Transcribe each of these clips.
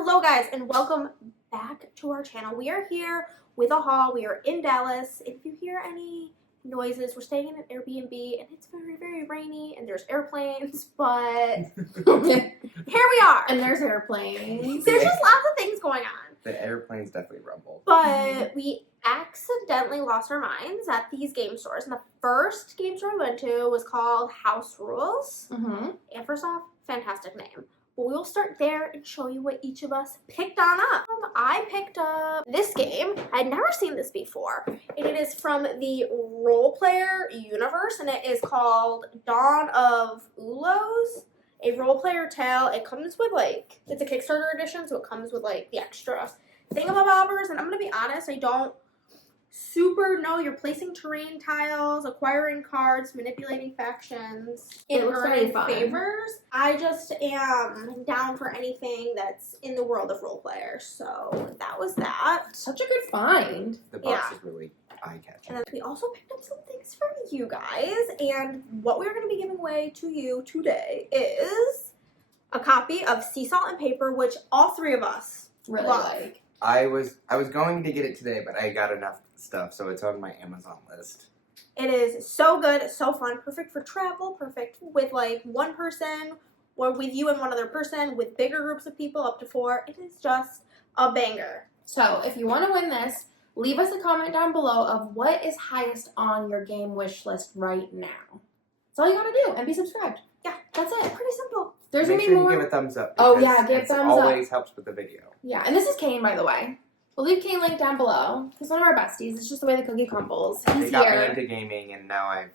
Hello guys and welcome back to our channel. We are here with a haul. We are in Dallas. If you hear any noises, we're staying in an Airbnb and it's very, very rainy and there's airplanes, but here we are. And there's airplanes. There's just lots of things going on. The airplanes definitely rumble. But we accidentally lost our minds at these game stores. And the first game store we went to was called House Rules. Mm-hmm. And first off, fantastic name. But we'll start there and show you what each of us picked on up. I picked up this game. I'd never seen this before. And it is from the Role Player universe. And it is called Dawn of Ulos. A role player tale. It comes with it's a Kickstarter edition, so it comes with the extra thingamabobbers. And I'm gonna be honest, I don't super know. You're placing terrain tiles, acquiring cards, manipulating factions, and earning favors. I just am down for anything that's in the world of role player. So that was that. Such a good find. The box is really eye-catching. And then we also picked up some things for you guys. And what we're going to be giving away to you today is a copy of Sea Salt and Paper, which all three of us Really love. like. I was going to get it today, but I got enough stuff, so it's on my Amazon list. It is so good, so fun, perfect for travel, perfect with one person, or with you and one other person, with bigger groups of people, up to 4. It is just a banger. So if you want to win this, leave us a comment down below of what is highest on your game wish list right now. That's all you gotta do, and be subscribed. Yeah, that's it. Pretty simple. There's Make gonna sure be more. you give a thumbs up. Oh yeah, give thumbs up. Always helps with the video. Yeah, and this is Kane, by the way. We'll leave Kane link down below. He's one of our besties. It's just the way the cookie crumbles. He's They got here. me into gaming, and now I've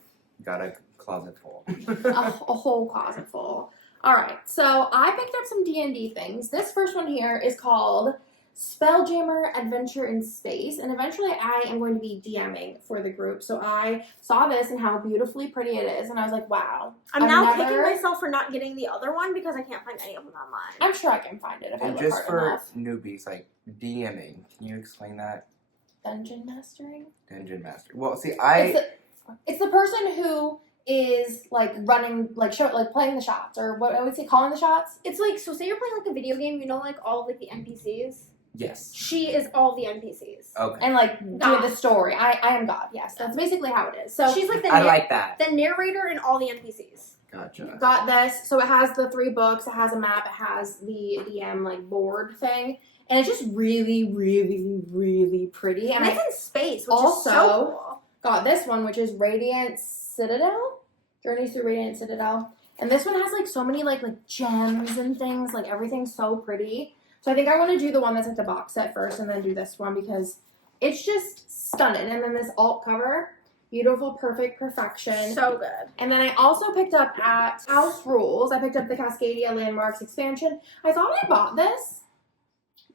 got a closet full. a whole closet full. All right, so I picked up some D&D things. This first one here is called Spelljammer Adventure in Space, and eventually I am going to be DMing for the group. So I saw this and how beautifully pretty it is, and I was like, wow. I'm now kicking myself for not getting the other one because I can't find any of them online. I'm sure I can find it if I And look just hard for enough. newbies, DMing, can you explain that? Dungeon mastering? Dungeon master. Well, see, It's the person who is running, playing the shots, or what I would say, calling the shots. It's so say you're playing a video game, you know, all of the NPCs. Yes. She is all the NPCs. Okay. And doing the story. I am God. Yes, that's basically how it is. So she's I like that. The narrator and all the NPCs. Gotcha. Got this. So it has the 3 books. It has a map. It has the DM board thing, and it's just really, really, really pretty. And it's in space, which also is so cool. Got this one, which is Radiant Citadel. Journeys through Radiant Citadel, and this one has so many gems and things. Everything's so pretty. So I think I want to do the one that's the box set first, and then do this one because it's just stunning. And then this alt cover, beautiful, perfect, perfection. So good. And then I also picked up at House Rules, I picked up the Cascadia Landmarks expansion. I thought I bought this,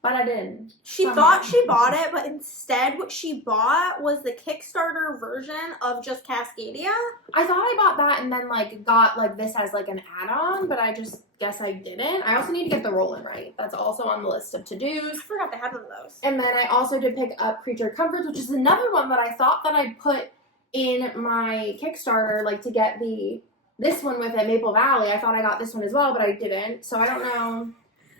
but I didn't. She thought she bought it, but instead what she bought was the Kickstarter version of just Cascadia. I thought I bought that and then got this as an add-on, but I just guess I didn't. I also need to get the Rollin' Right. That's also on the list of to-dos. I forgot they had one of those. And then I also did pick up Creature Comforts, which is another one that I thought that I'd put in my Kickstarter, to get this one with it, Maple Valley. I thought I got this one as well, but I didn't. So I don't know.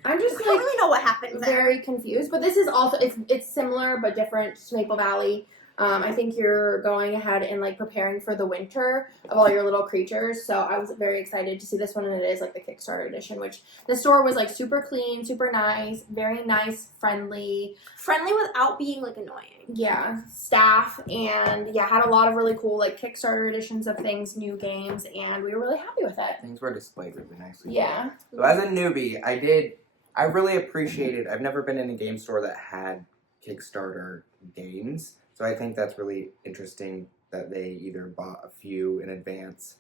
I'm just I don't really know what happened there. Very confused. But this is also it's similar but different to Maple Valley. I think you're going ahead and preparing for the winter of all your little creatures. So I was very excited to see this one, and it is the Kickstarter edition, which the store was super clean, super nice, very nice, friendly without being annoying. Yeah, staff, and yeah, had a lot of really cool Kickstarter editions of things, new games, and we were really happy with it. Things were displayed really nicely. Yeah. So as a newbie, I really appreciated. I've never been in a game store that had Kickstarter games. So I think that's really interesting that they either bought a few in advance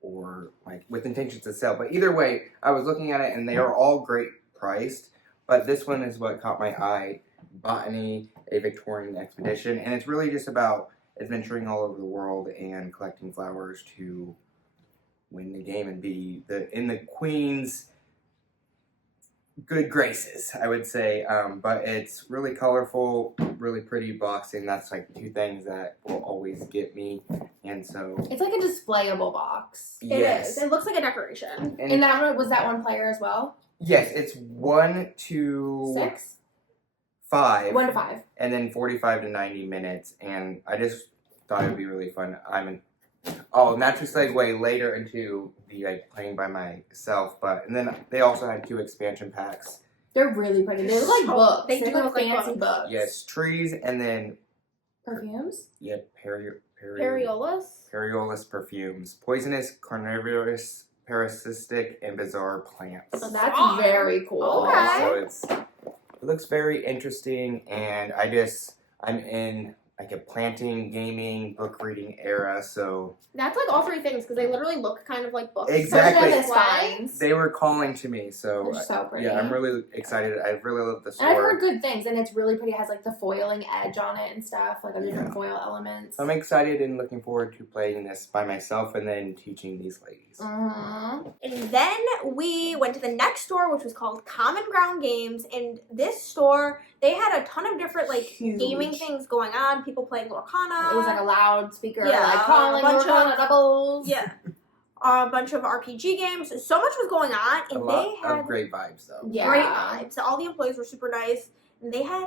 or with intentions to sell. But either way, I was looking at it and they are all great priced. But this one is what caught my eye. Botany, a Victorian expedition. And it's really just about adventuring all over the world and collecting flowers to win the game and be in the Queen's good graces, I would say, but it's really colorful, really pretty boxing. That's 2 things that will always get me, and so It's a displayable box. It is. It looks like a decoration. And that one was that one player as well? Yes, it's 1 to 6? 5. 1 to 5. And then 45 to 90 minutes. And I just thought it would be really fun. Not to segue later into the playing by myself, and then they also had 2 expansion packs. They're really pretty. They look like books. They do look look like fancy books. books. Yes, trees, and then Perfumes? Periolis? Periolis perfumes, poisonous, carnivorous, parasitic, and bizarre plants. So that's very cool. Okay. So it looks very interesting, and I'm in like a planting, gaming, book reading era, so That's like all 3 things because they literally look kind of like books. Exactly. Especially the spines. they were calling to me. So They're so pretty. yeah, I'm really excited. I really love the And I've sword. heard good things, and it's really pretty. It has like the foiling edge on it and stuff, like different foil elements. I'm excited and looking forward to playing this by myself and then teaching these ladies. Mm-hmm. And then we went to the next store, which was called Common Ground Games. And this store, they had a ton of different Huge. gaming things going on. People playing Lorcana. It was like a loudspeaker, Yeah, like calling a bunch Lorcana doubles. Yeah. A bunch of RPG games. So much was going on. A And lot they had of great vibes, though. Yeah. great vibes. All the employees were super nice. And they had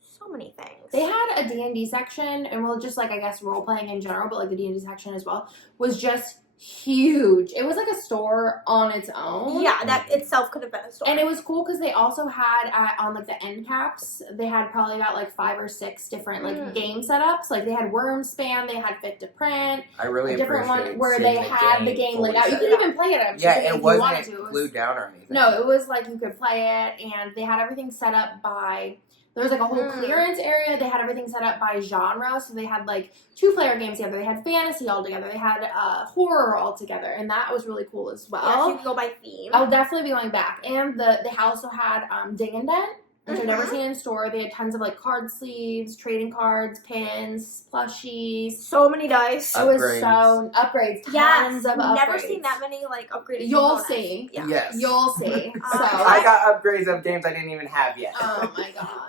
so many things. They had a D&D section, and just I guess role playing in general, but like the D&D section as well was just huge. It was like a store on its own. Yeah, that itself could have been a store. And it was cool because they also had on like the end caps, they had probably about like 5 or 6 different game setups. Like they had Wormspan, they had Fit to Print, I really a different appreciate one where seeing they had the game laid fully out. You set could up. even play it. Yeah, if it you wasn't wanted to. It was- glued down or anything. No, it was like you could play it, and they had everything set up by. There was like a whole clearance area. They had everything set up by genre. So they had like 2-player games together. They had fantasy all together. They had horror all together. And that was really cool as well. Yeah, so you can go by theme. I'll definitely be going back. And they also had Ding and Dent, which I've never seen in store. They had tons of like card sleeves, trading cards, pins, plushies. So many dice. It was Upgrades. so upgrades. Yes, Tons of upgrades. never seen that many like upgraded You'll components. see. Yeah. Yes. You'll see. So. I got upgrades of games I didn't even have yet. Oh my god.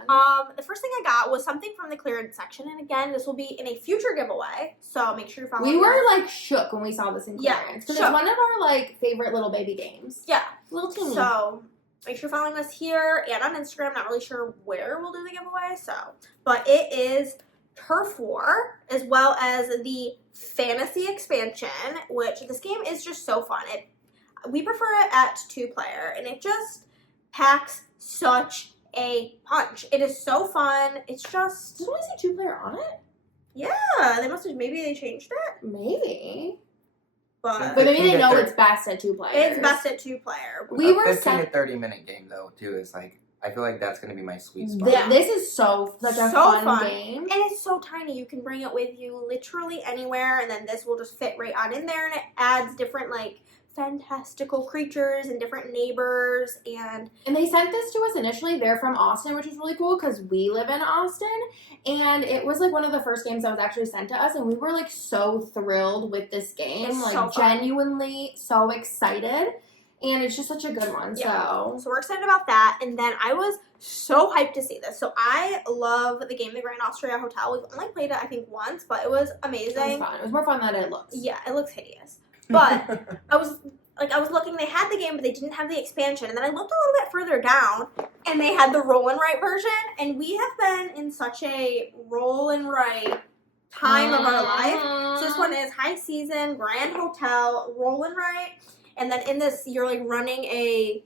The first thing I got was something from the clearance section, and again, this will be in a future giveaway, so make sure you're following. We were us. like shook when we saw this in Yeah, clearance because shook. it's one of our like favorite little baby games. Yeah. Little teeny. So make sure you're following us here and on Instagram. Not really sure where we'll do the giveaway, but it is Turf War as well as the fantasy expansion, which this game is just so fun. We prefer it at 2-player, and it just packs such a punch. It is so fun. It's just Does only say 2-player on it? yeah. They must have maybe they changed it, Maybe. but But maybe 15 they to know 30. it's best at 2 players. it's best at 2-player. We were 15 to set. 30-minute game, though, too, is like, I feel like that's going to be my sweet spot. Yeah. This is such a So fun fun. game. And it's so tiny. You can bring it with you literally anywhere, and then this will just fit right on in there, and it adds different, like, fantastical creatures and different neighbors, and And they sent this to us initially. They're from Austin, which is really cool because we live in Austin. And it was like one of the first games that was actually sent to us, and we were like so thrilled with this game. It's like so fun. genuinely so excited. And it's just such a good one. so we're excited about that. And then I was so hyped to see this. So I love the game, The Grand Austria Hotel. We've only played it, I think, once, but it was It was amazing. fun. It was more fun than it looks. Yeah, it looks hideous. But I was looking, they had the game, but they didn't have the expansion. And then I looked a little bit further down, and they had the roll and write version. And we have been in such a roll and write time of our life. So this one is High Season, Grand Hotel, roll and write. And then in this, you're like running a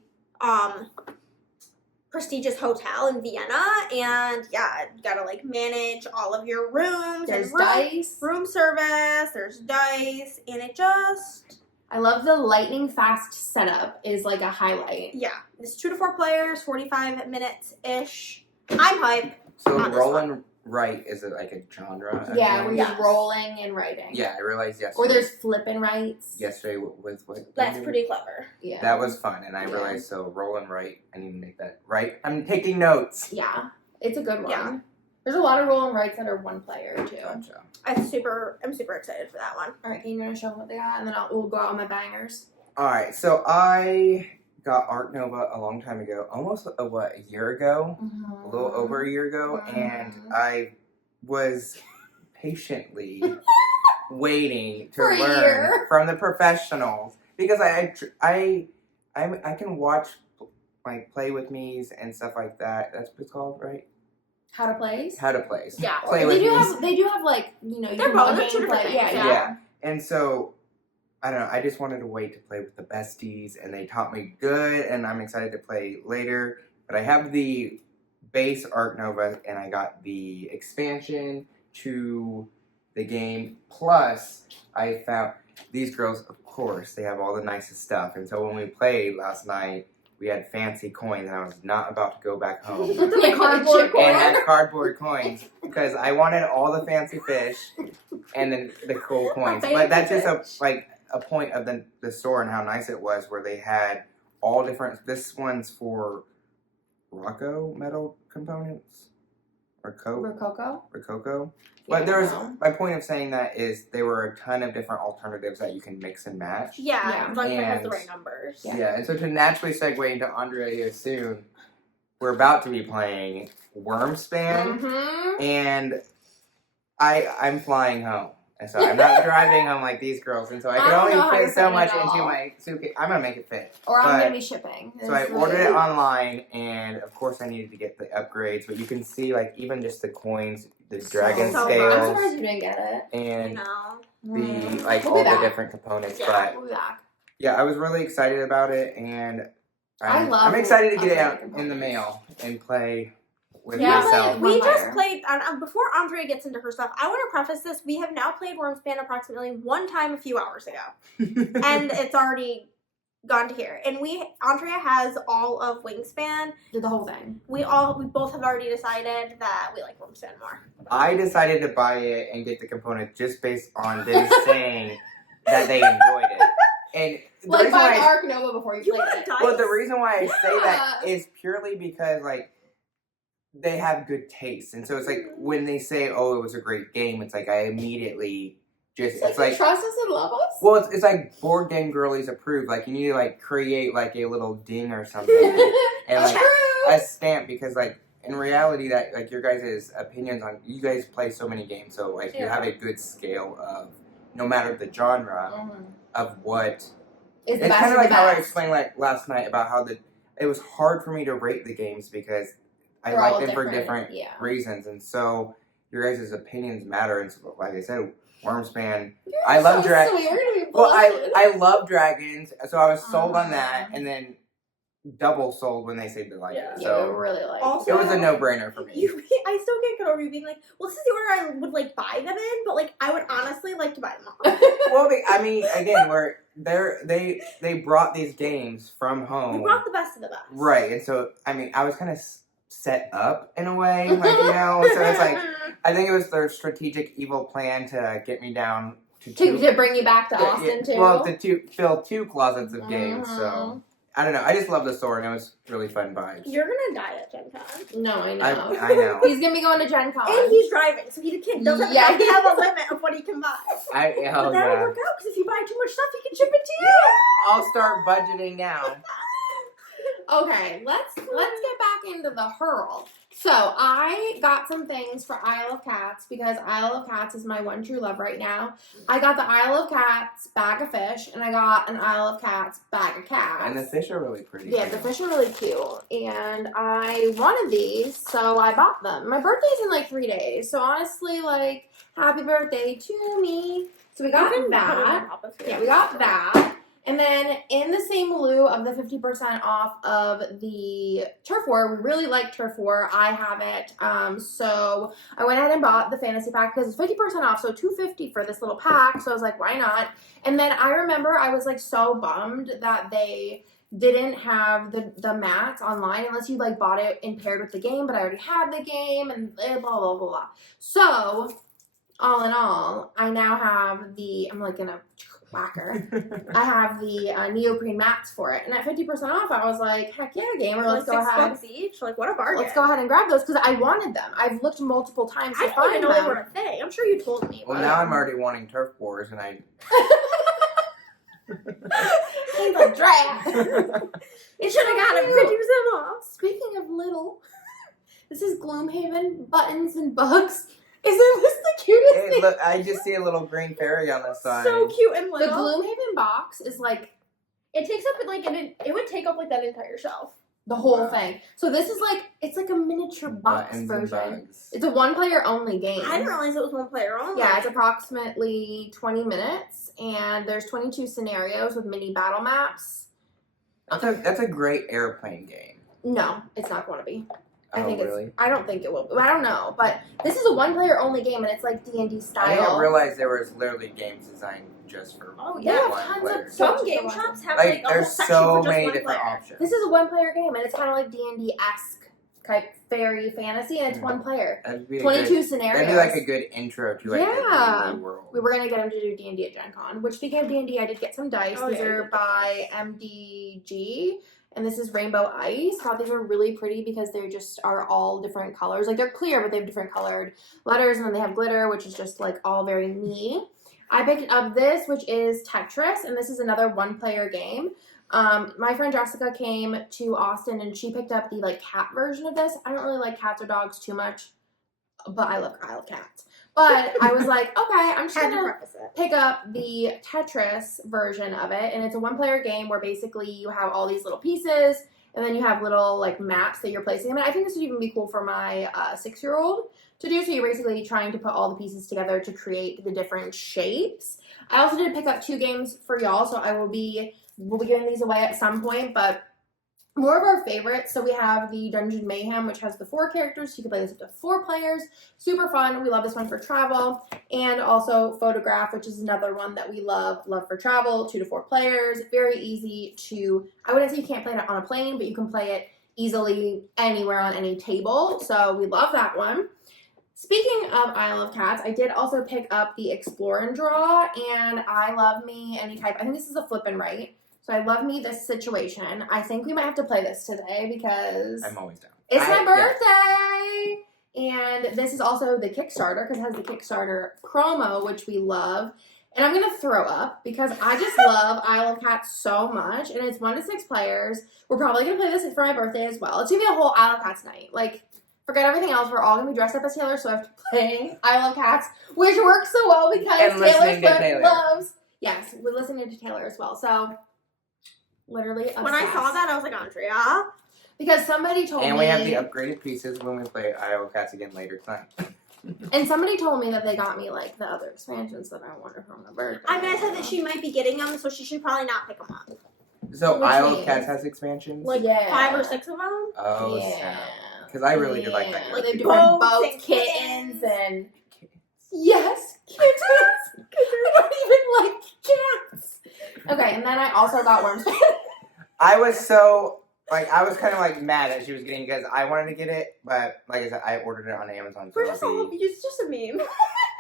prestigious hotel in Vienna. And yeah, you gotta like manage all of your rooms. There's and dice. room service, there's dice, and it just, I love the lightning fast setup is like a highlight. yeah. It's 2 to 4 players, 45 minutes-ish. I'm hype. So on this roll one. and write, is it like a genre? Yeah, where Yes. you're rolling and writing. Yeah, I realized yesterday. Or there's flip and writes. Yesterday with what? That's pretty clever. Yeah. That was fun, and I Yeah. realized, so roll and write, I need to make that right. I'm taking notes. Yeah. It's a good one. Yeah. There's a lot of roll and writes that are 1 player too. Gotcha. I'm super excited for that one. Alright, can you gonna show what they got and then we'll go out on my bangers. Alright, so I got Art Nova a long time ago, almost, a year ago? A little over a year ago, and I was patiently waiting to For a learn year. from the professionals because I can watch like play with me's and stuff like that. That's what it's called, right? How to plays? How to plays. Yeah. Play with me's. They do have like, you know, you They're can both play two different gameplay. things, Yeah. And so, I don't know, I just wanted to wait to play with the besties, and they taught me good, and I'm excited to play later. But I have the base Arc Nova, and I got the expansion to the game. Plus, I found these girls, of course, they have all the nicest stuff. And so when we played last night, we had fancy coins, and I was not about to go back home. The cardboard And coin. had cardboard coins because I wanted all the fancy fish and then the cool coins. But that's just a point of the store and how nice it was, where they had all different. This one's for Rocco metal components or Rococo. But there's my point of saying that is there were a ton of different alternatives that you can mix and match. Yeah, as long as it has the And- right numbers. Yeah, and so to naturally segue into Andrea soon, we're about to be playing Wormspan. Mm-hmm. And I'm flying home. And so I'm not driving home like these girls. And so I can I don't know how only you're fit so fitting much it all. into my suitcase. I'm going to make it fit. Or I'm But- going to be shipping. So I ordered it online, and of course I needed to get the upgrades. But you can see, like, even just the coins, the dragon so I'm scales, surprised you didn't get it. and No. the, like, We'll be all the back. different components. Yeah. But, We'll be back. yeah, I was really excited about it, and I'm love excited to get it upgraded out in the components. mail and play with Yeah, myself. We just Vampire. played, before Andrea gets into her stuff, I want to preface this. We have now played Wormspan approximately one time a few hours ago. And it's already gone to here. And Andrea has all of Wingspan. Did the whole thing. We both have already decided that we like Wormspan more. I decided to buy it and get the components just based on them saying that they enjoyed it. And the Like reason buy why Arc Nova before you You play want it. to die? well, the reason why I say that Yeah. is purely because, like, they have good taste. And so it's like when they say, oh, it was a great game, it's like I immediately just, it's you like, trust us and love us? well, it's like Board Game Girlies approved. Like, you need to, like, create, like, a little ding or something. And, like, True. a stamp, because, like, in reality, that, like, your guys' opinions on, you guys play so many games, so, like, you Yeah. have a good scale of, no matter the genre, Mhm. of what. It's It's kind of like how I explained, like, last night about how it was hard for me to rate the games because I They're all like them for different yeah. reasons, and so your guys' opinions matter. And so, like I said, Wormspan, I love so dragons. sweet. We're gonna be Well, blushing. I love dragons, so I was sold on that, Uh-huh. and then double sold when they said they liked Yeah. it. Yeah, So we really like Also- it was a no-brainer for me. I still can't get over you being like, well, this is the order I would like buy them in, but like I would honestly like to buy them all. Well, I mean, again, where they brought these games from We home, brought the best of the best. right? And so, I mean, I was kind of set up in a way, like, you know. So it's like I think it was their strategic evil plan to get me down to to bring you back to Austin too. Well, to fill 2 closets of games. So Mhm. I don't know. I just love the store, and it was really fun vibes. You're gonna die at Gen Con. No, I know. I know. He's gonna be going to Gen Con. And he's driving, so he doesn't Yeah. have a limit of what he can buy. Oh, But that'll yeah. work out, because if you buy too much stuff, he can ship it to you. I'll start budgeting now. Okay, let's get back into the hurl. So I got some things for Isle of Cats because Isle of Cats is my one true love right now. I got the Isle of Cats bag of fish, and I got an Isle of Cats bag of cats. And the fish are really pretty. Yeah, the fish are really cute, and I wanted these, so I bought them. My birthday's in like 3 days, so honestly, like, happy birthday to me. So we got that. Yeah, we got that. And then in the same lieu of the 50% off of the Turf War, we really like Turf War. I have it. So I went ahead and bought the fantasy pack because it's 50% off. So $250 for this little pack. So I was like, why not? And then I remember I was like so bummed that they didn't have the mats online unless you like bought it and paired with the game. But I already had the game and blah, blah, blah, blah. So all in all, I now have I'm like in a whacker. I have the neoprene mats for it, and at 50% off, I was like, "Heck yeah, gamer! Let's go ahead. $6 each. Like, what a bargain! Let's go ahead and grab those because I wanted them. I've looked multiple times I to didn't find even know they them. were a thing. I'm sure you told me. Well, but- now I'm already wanting turf wars, and I. Things like drag. It should have got it 50% off. Speaking of little, this is Gloom Haven buttons and bugs. Isn't this the cutest Hey, thing? look, I just see a little green fairy on the side. So cute and The little. Gloom Haven box is like It takes up like it would take up like that entire shelf. The whole Wow. thing. So this is like, it's like a miniature box Buttons and version. bugs. It's a one-player only game. I didn't realize it was one player only. Yeah, it's approximately 20 minutes, and there's 22 scenarios with mini battle maps. That's a great airplane game. No, it's not going to be. I Oh, think really? I don't think it will. I don't know, but this is a one-player only game, and it's like D&D style. I didn't realize there was literally games designed just for Oh, They yeah. have one tons player. of Some stuff game to watch. shops have Like, like a whole there's section so for just many one different player. options. This is a one-player game, and it's kind of like D&D-esque type fairy fantasy, and it's one player. That'd be 22 scenarios. That'd be like a good intro to like Yeah. the D&D world. We were gonna get him to do D&D at Gen Con, which speaking of D&D, I did get some dice. Oh, These yeah, you are did get by MDG, and this is Rainbow Ice. I thought these were really pretty because they just are all different colors. Like they're clear, but they have different colored letters, and then they have glitter, which is just like all very neat. I picked up this, which is Tetris, and this is another one-player game. My friend Jessica came to Austin, and she picked up the like cat version of this. I don't really like cats or dogs too much, but I love cats. But I was like, okay, I'm just Had to gonna preface it. pick up the Tetris version of it, and it's a one-player game where basically you have all these little pieces, and then you have little like maps that you're placing them in. I think this would even be cool for my 6-year-old to do. So you're basically trying to put all the pieces together to create the different shapes. I also did pick up 2 games for y'all, so we'll be giving these away at some point, but more of our favorites. So we have the Dungeon Mayhem, which has the 4 characters. You can play this up to 4 players. Super fun. We love this one for travel. And also Photograph, which is another one that we love for travel. 2 to 4 players. Very easy to, I wouldn't say you can't play it on a plane, but you can play it easily anywhere on any table. So we love that one. Speaking of Isle of Cats, I did also pick up the Explore and Draw, and I love me any type. I think this is a flip and write. So I love me this situation. I think we might have to play this today because I'm always down. it's my birthday. And this is also the Kickstarter because it has the Kickstarter promo, which we love. And I'm going to throw up because I just love Isle of Cats so much. And it's 1 to 6 players. We're probably going to play this for my birthday as well. It's going to be a whole Isle of Cats night. Like, forget everything else. We're all going to be dressed up as Taylor Swift playing Isle of Cats, which works so well because And Taylor listening to Swift Taylor. loves. Yes, we're listening to Taylor as well. So, literally obsessed. When I saw that, I was like, Andrea. Because somebody told And me. we have the upgraded pieces when we play Isle of Cats again later tonight. And somebody told me that they got me like the other expansions that I wanted from my birthday. I mean, I said that she might be getting them, so she should probably not pick them up. So Which Isle of means- Cats has expansions? Like Yeah. 5 or 6 of them. Oh, Yeah. because I really did like that. Like game. the different Boats boats, and kittens, kittens. and yes, kittens. I don't even like cats. Okay, and then I also got worms. I was so, I was kind of mad that she was getting because I wanted to get it, but like I said, I ordered it on Amazon, so We're it'll just all, be it's just a meme.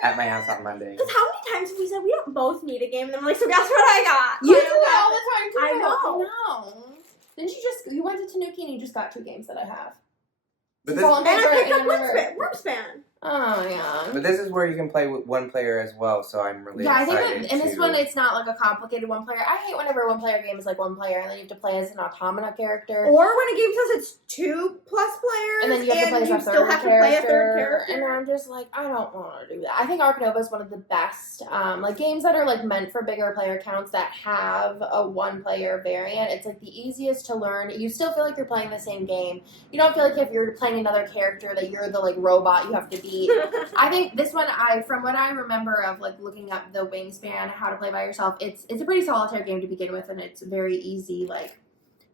at my house on Monday. Because how many times have we said we don't both need a game? And then we're like, so guess what I got? You I do don't it got all it. the time too. I know. I know. Didn't you went to Tanuki and you just got 2 games that I have? But It's this, all on And I paper picked up and Wormspan. Oh yeah. but this is where you can play with one player as well, so I'm really Yeah, I excited think that in this to- one it's not like a complicated one player. I hate whenever a one player game is like one player and then you have to play as an automata character. Or when a game says it's 2+ players, And then you have to play as a still third have to play a third character. And character. I'm just like, I don't want to do that. I think Ark Nova is one of the best like games that are like meant for bigger player counts that have a one player variant. It's like the easiest to learn. You still feel like you're playing the same game. You don't feel like if you're playing another character that you're the like robot you have to beat. I think this one, from what I remember of like looking up the Wingspan, how to play by yourself, it's a pretty solitaire game to begin with, and it's very easy like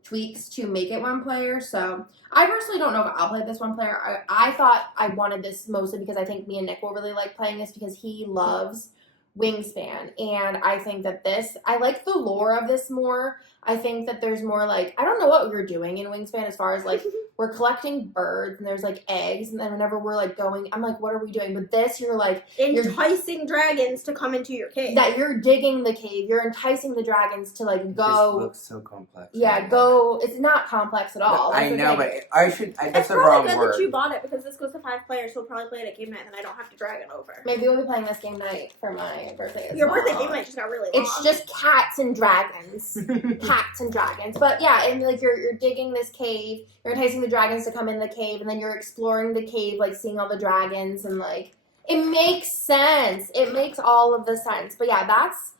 tweaks to make it one player. So I personally don't know if I'll play this one player. I thought I wanted this mostly because I think me and Nick will really like playing this because he loves Wingspan, and I think that I like the lore of this more. I think that there's more like, I don't know what we were doing in Wingspan as far as like, we're collecting birds and there's like eggs, and then whenever we're like going, I'm like, what are we doing? But this, you're like, Enticing dragons to come into your cave. that you're digging the cave, you're enticing the dragons to like It go. just looks so complex. Yeah, go. It's not complex at all. I That's the know, thing. but I should. That's It's the probably wrong good word. that you bought it because this goes to 5 players, so we'll probably play it at game night, and then I don't have to drag it over. Maybe we'll be playing this game night for my birthday as Your well. birthday game night just got really long. It's just cats and dragons. Cats and dragons. But yeah, and like you're digging this cave, you're enticing the dragons to come in the cave, and then you're exploring the cave, like seeing all the dragons, and like it makes sense. It makes all of the sense. But yeah, that's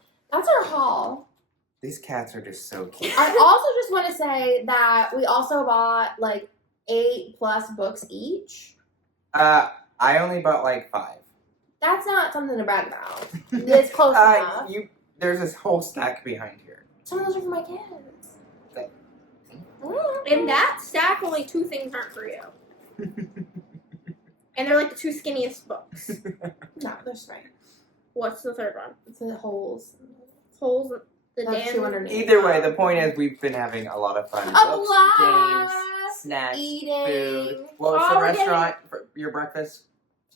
our haul. These cats are just so cute. I also just want to say that we also bought like 8+ books each. I only bought like 5. That's not something to brag about. It's close enough. There's this whole stack behind here. Some of those are for my kids. In that stack, only 2 things aren't for you. And they're like the 2 skinniest books. No, there's 3. What's the third one? It's the holes. Holes. The That's damn. 2 underneath. Either way, the point is we've been having a lot of fun. A Books, blast! games, snacks, Eating. food. What was Oh, the we're restaurant for your breakfast?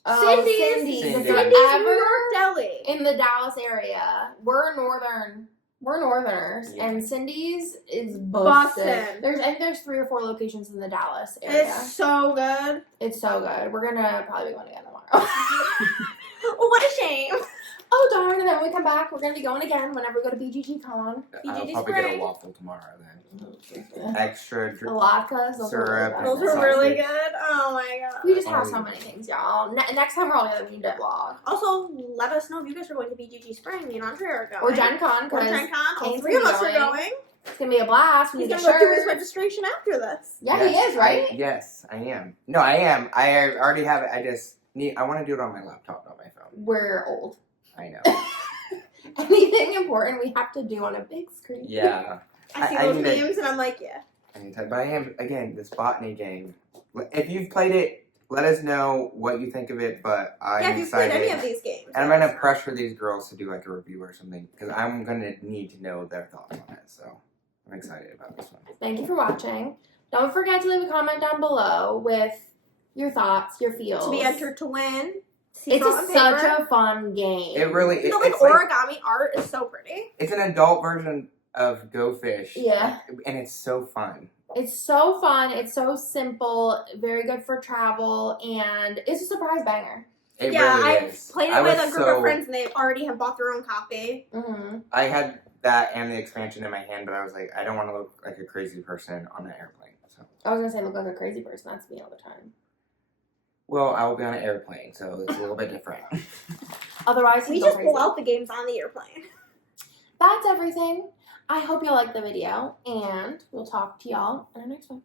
Cindy's. Cindy's. Cindy's. If you're Cindy's New ever York Deli. in the Dallas area, we're Northerners, Yeah. and Cindy's is Boston. busted. I think there's 3 or 4 locations in the Dallas area. It's so good. It's so good. We're gonna probably be going again tomorrow. What a shame. Oh darn! And then when we come back, we're gonna be going again whenever we go to BGG Con. I'll BGG probably get a spring. waffle tomorrow then. Extra The latkes, those syrup. are Those really are good. really Sausage. good. Oh my god. We just have so many things, y'all. Next time we're all together, we need to vlog. Also, let us know if you guys are going to BGG Spring. Me and Andre are going. Or Gen Con, Or because Gen Con. All Kane's 3 of gonna us be are going. going. it's gonna be a blast. We He's need going to to go through his shirt. registration after this. Yeah, he is, right? Yes, I am. No, I am. I already have it. I want to do it on my laptop, not my phone. We're old. I know. Anything important we have to do on a big screen. Yeah. I see I those need to- memes and I'm like, yeah. Anytime. But I am, again, this botany game. If you've played it, let us know what you think of it, but I'm Yeah, if you've excited. played any of these games. And I'm going to pressure these girls to do like a review or something, because I'm going to need to know their thoughts on it. So I'm excited about this one. Thank you for watching. Don't forget to leave a comment down below with your thoughts, your feels. To be entered to win. It's such a fun game. It really You know, it's like like, origami art is so pretty. it's an adult version of Go Fish. Yeah. And it's so fun. It's so fun. It's so simple. Very good for travel. And it's a surprise banger. It Yeah, really I've is. played I it with was a group of friends and they already have bought their own copy. Mm-hmm. I had that and the expansion in my hand, but I was like, I don't want to look like a crazy person on an airplane. So, I was going to say look like a crazy person. That's me all the time. well, I will be on an airplane, so it's a little bit different. Otherwise, We he's just crazy. pull out the games on the airplane. That's everything. I hope you liked the video. And we'll talk to y'all in our next one.